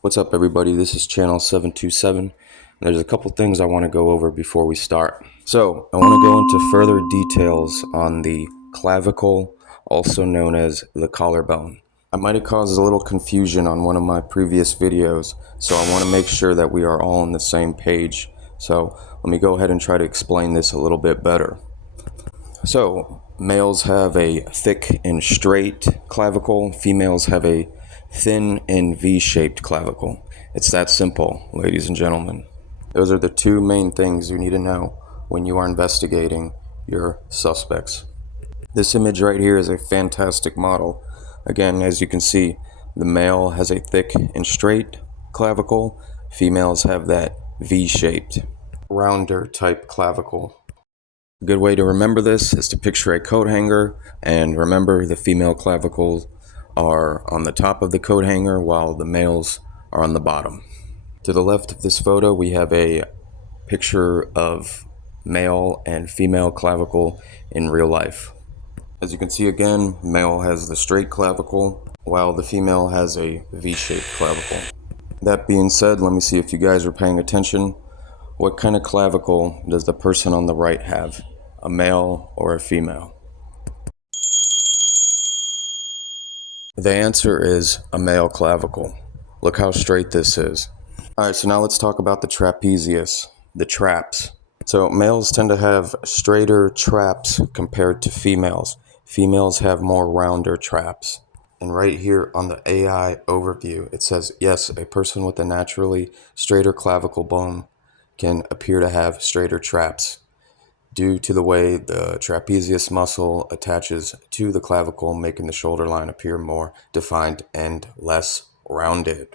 What's up, everybody? This is channel 727. There's a couple things I want to go over before we start. So, I want to go into further details on the clavicle, also known as the collarbone. I might have caused a little confusion on one of my previous videos, so I want to make sure that we are all on the same page. So, let me go ahead and try to explain this a little bit better. So, males have a thick and straight clavicle, females have a thin and V-shaped clavicle. It's that simple, ladies and gentlemen. Those are the two main things you need to know when you are investigating your suspects. This image right here is a fantastic model. Again, as you can see, the male has a thick and straight clavicle. Females have that V-shaped, rounder type clavicle. A good way to remember this is to picture a coat hanger, and remember the female clavicles are on the top of the coat hanger while the males are on the bottom. To the left of this photo, we have a picture of male and female clavicle in real life. As you can see again, male has the straight clavicle while the female has a V-shaped clavicle. That being said, let me see if you guys are paying attention. What kind of clavicle does the person on the right have? A male or a female? The answer is a male clavicle. Look how straight this is. Alright, so now let's talk about the trapezius, the traps. So males tend to have straighter traps compared to females. Females have more rounder traps. And right here on the AI overview, it says, yes, a person with a naturally straighter clavicle bone can appear to have straighter traps due to the way the trapezius muscle attaches to the clavicle, making the shoulder line appear more defined and less rounded.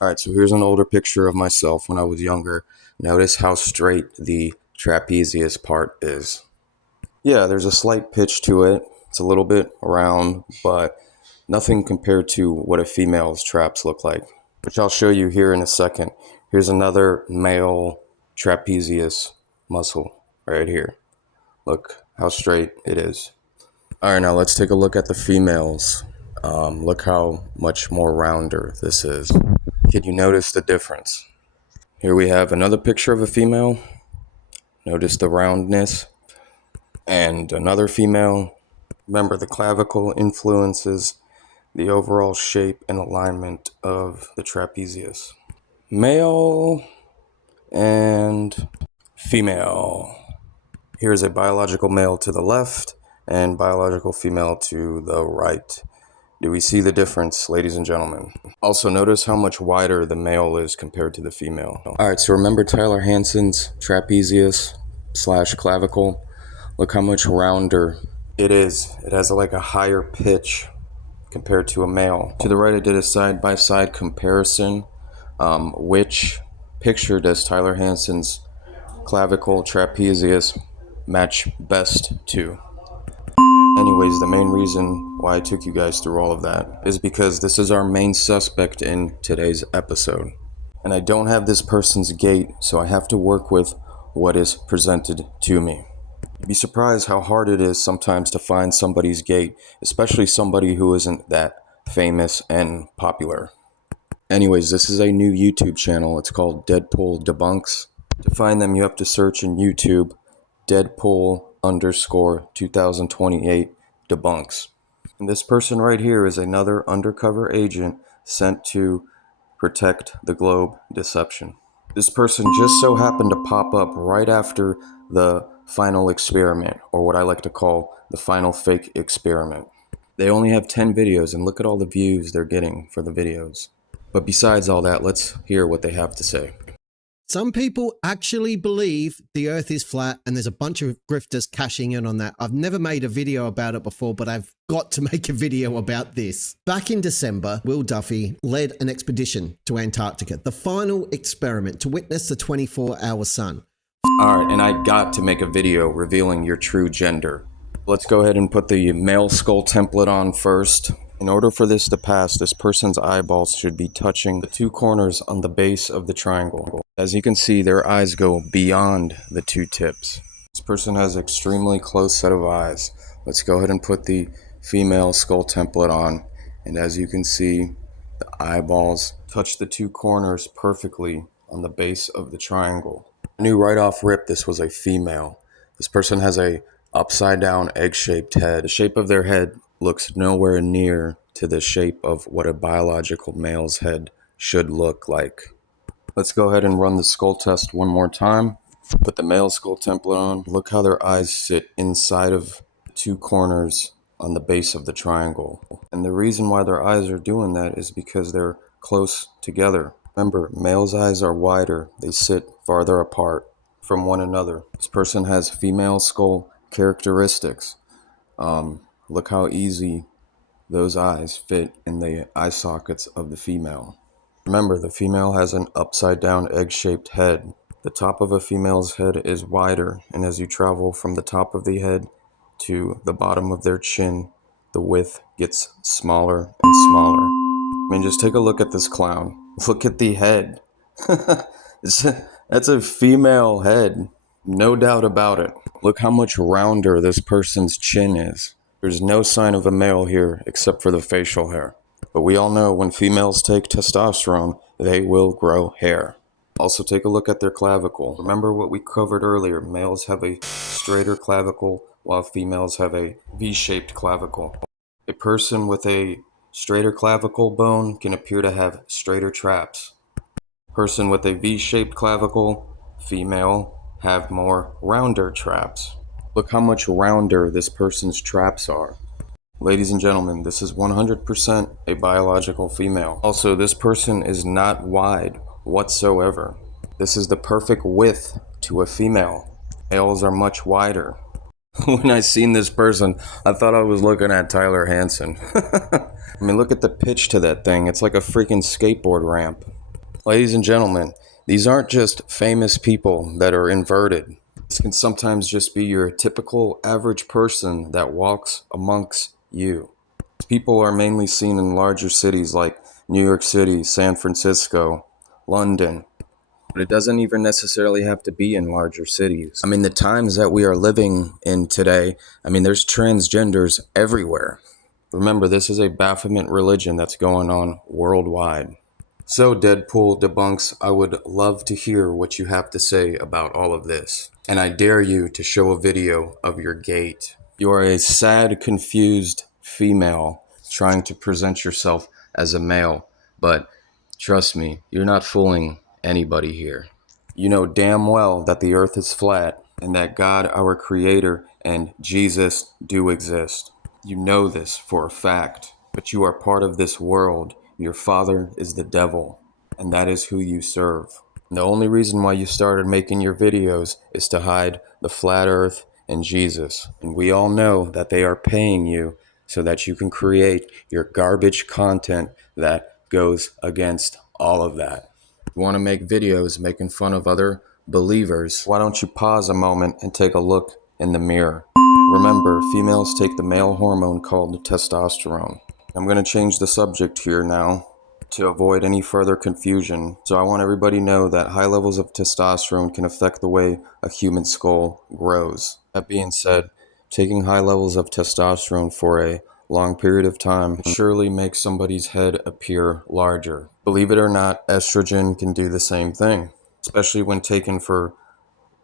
Alright, so here's an older picture of myself when I was younger. Notice how straight the trapezius part is. Yeah, there's a slight pitch to it. It's a little bit round, but nothing compared to what a female's traps look like, which I'll show you here in a second. Here's another male trapezius muscle right here. Look how straight it is. Alright, now let's take a look at the females. Look how much more rounder this is. Can you notice the difference? Here we have another picture of a female. Notice the roundness. And another female. Remember, the clavicle influences the overall shape and alignment of the trapezius. Male and female. Here's a biological male to the left and biological female to the right. Do we see the difference, ladies and gentlemen? Also, notice how much wider the male is compared to the female. Alright, so remember Tyler Hansen's trapezius / clavicle? Look how much rounder it is. It has like a higher pitch compared to a male. To the right, I did a side-by-side comparison. Which picture does Tyler Hansen's clavicle trapezius match best to? Anyways, the main reason why I took you guys through all of that is because this is our main suspect in today's episode. And I don't have this person's gait, so I have to work with what is presented to me. You'd be surprised how hard it is sometimes to find somebody's gait, especially somebody who isn't that famous and popular. Anyways, this is a new YouTube channel. It's called Debunks. To find them, you have to search in YouTube Deadpool_2028 Debunks. And this person right here is another undercover agent sent to protect the globe deception. This person just so happened to pop up right after the final experiment, or what I like to call the final fake experiment. They only have 10 videos, and look at all the views they're getting for the videos. But besides all that, let's hear what they have to say. Some people actually believe the earth is flat, and there's a bunch of grifters cashing in on that. I've never made a video about it before, but I've got to make a video about this. Back in December, Will Duffy led an expedition to Antarctica, the final experiment to witness the 24-hour sun. Alright, and I got to make a video revealing your true gender. Let's go ahead and put the male skull template on first. In order for this to pass, this person's eyeballs should be touching the two corners on the base of the triangle. As you can see, their eyes go beyond the two tips. This person has an extremely close set of eyes. Let's go ahead and put the female skull template on. And as you can see, The eyeballs touch the two corners perfectly on the base of the triangle. I knew right off rip this was a female. This person has a upside down egg-shaped head. The shape of their head looks nowhere near to the shape of what a biological male's head should look like. Let's go ahead and run the skull test one more time. Put the male skull template on. Look how their eyes sit inside of the two corners on the base of the triangle. And the reason why their eyes are doing that is because they're close together. Remember, males' eyes are wider. They sit farther apart from one another. This person has female skull characteristics. Look how easy those eyes fit in the eye sockets of the female. Remember, the female has an upside down egg-shaped head. The top of a female's head is wider, and as you travel from the top of the head to the bottom of their chin, the width gets smaller and smaller. I mean, just take a look at this clown. Look at the head. That's a female head. No doubt about it. Look how much rounder this person's chin is. There's no sign of a male here except for the facial hair. But we all know when females take testosterone, they will grow hair. Also, take a look at their clavicle. Remember what we covered earlier. Males have a straighter clavicle while females have a V-shaped clavicle. A person with a straighter clavicle bone can appear to have straighter traps. Person with a V-shaped clavicle, female, have more rounder traps. Look how much rounder this person's traps are. Ladies and gentlemen, this is 100% a biological female. Also, this person is not wide whatsoever. This is the perfect width to a female. Males are much wider. When I seen this person, I thought I was looking at Tyler Hansen. I mean, look at the pitch to that thing. It's like a freaking skateboard ramp. Ladies and gentlemen, these aren't just famous people that are inverted. This can sometimes just be your typical average person that walks amongst you. These people are mainly seen in larger cities like New York City, San Francisco, London. But it doesn't even necessarily have to be in larger cities. I mean, the times that we are living in today, I mean, there's transgenders everywhere. Remember, this is a Baphomet religion that's going on worldwide. So, Deadpool Debunks, I would love to hear what you have to say about all of this. And I dare you to show a video of your gait. You are a sad, confused female trying to present yourself as a male, but trust me, you're not fooling anybody here. You know damn well that the earth is flat and that God, our creator, and Jesus do exist. You know this for a fact, but you are part of this world. Your father is the devil, and that is who you serve. The only reason why you started making your videos is to hide the flat earth and Jesus. And we all know that they are paying you so that you can create your garbage content that goes against all of that. If you want to make videos making fun of other believers, why don't you pause a moment and take a look in the mirror? Remember, females take the male hormone called testosterone. I'm going to change the subject here now to avoid any further confusion. So I want everybody to know that high levels of testosterone can affect the way a human skull grows. That being said, taking high levels of testosterone for a long period of time surely makes somebody's head appear larger. Believe it or not, estrogen can do the same thing, especially when taken for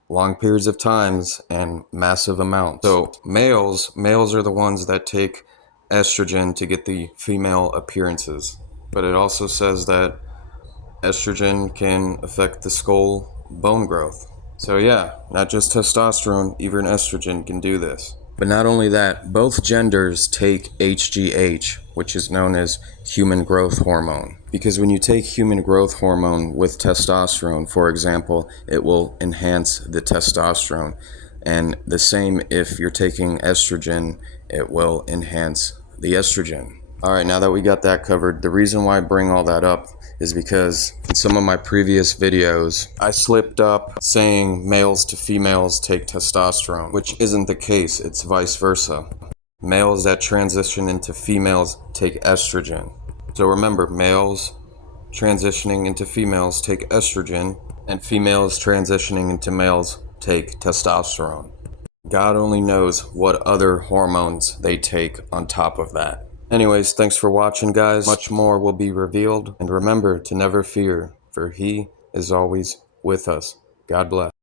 long periods of times and massive amounts. So males are the ones that take estrogen to get the female appearances. But it also says that estrogen can affect the skull bone growth. So yeah, not just testosterone, even estrogen can do this. But not only that, both genders take HGH, which is known as human growth hormone. Because when you take human growth hormone with testosterone, for example, it will enhance the testosterone. And the same if you're taking estrogen, it will enhance the estrogen. Alright, now that we got that covered, the reason why I bring all that up is because in some of my previous videos, I slipped up saying males to females take testosterone, which isn't the case, it's vice versa. Males that transition into females take estrogen. So remember, males transitioning into females take estrogen, and females transitioning into males take testosterone. God only knows what other hormones they take on top of that. Anyways, thanks for watching, guys. Much more will be revealed. And remember to never fear, for he is always with us. God bless.